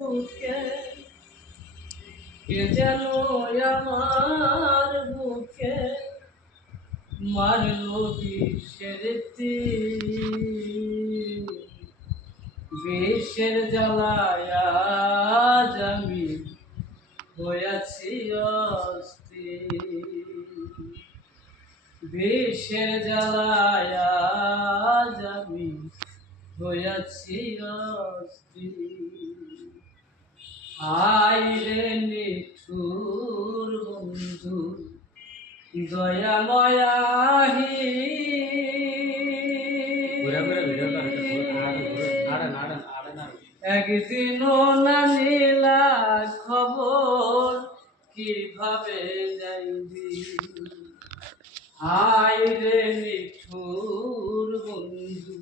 বুকে কে যেন আমার বুকে মারলো বিষের তীর। বিষের জ্বালায় আজ আমি হইয়াছি অস্থির। বিষের জ্বালায় আজ আমি হইয়াছি অস্থির। আইরে নিঠুর বন্ধু দয়াময়াহি, একদিনও না নিলা খবর কিভাবে যাইবি। আইরে নিঠুর বন্ধু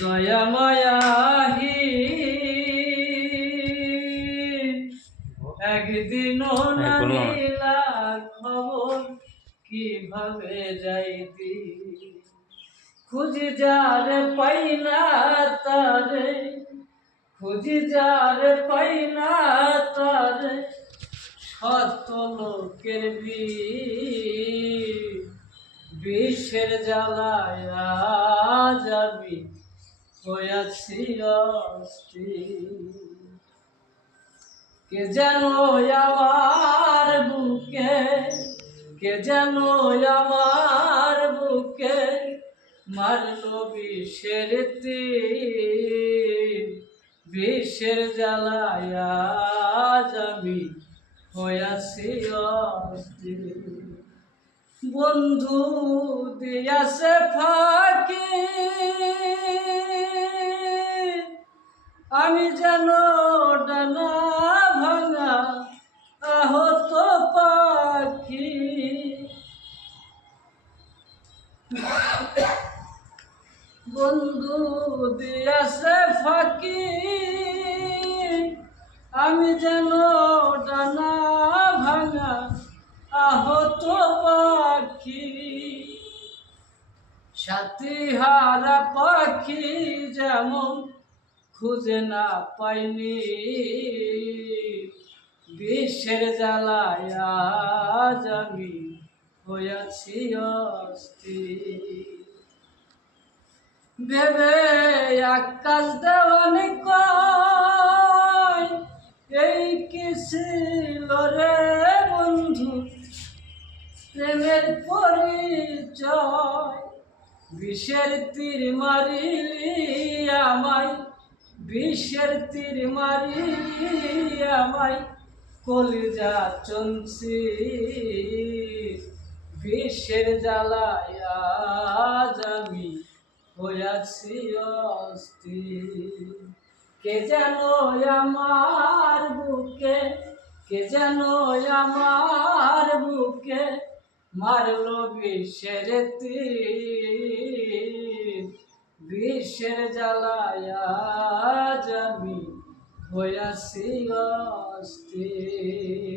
দয়াময়াহি, একদিনও না নিলা খবর কিভাবে যাইবি। খুঁজি যারে পাই না তারে, খুঁজি যারে পাই না তারে, শত লোকের বিষের জ্বালায় আজ আমি হইয়াছি অস্থির। কে যেন আমার বুকে, কে যেন আমার বুকে মারলো বিষের তীর। বিষের জ্বালায় আজ আমি হইয়াছি অস্থির। বন্ধু দিয়াছে ফাঁকি, আমি যেন ডানা ভাঙা আহত পাখি। বন্ধু দিয়াছে ফাঁকি, আমি যেন ডানা ভাঙা আহত পাখি। সাথী হারা পাখি যেমন খুঁজে না পাইনি, বিষের জ্বালায় আজ আমি হইয়াছি অস্থির। ভেবে আকাশ দেওয়ানি কয়, এই কি ছিল রে বন্ধু প্রেমের পরিচয়। বিষের তীর মারিলি আমায়, বিষের তীর মারিলি আমায়, কলিজা চঞ্চির। বিষের জ্বালায় আজ আমি হইয়াছি অস্থির। কে যেন আমার বুকে, কে যেন আমার বুকে মারলো বিষের তীর। বিষের জ্বালায় আজ আমি হইয়াছি অস্থির।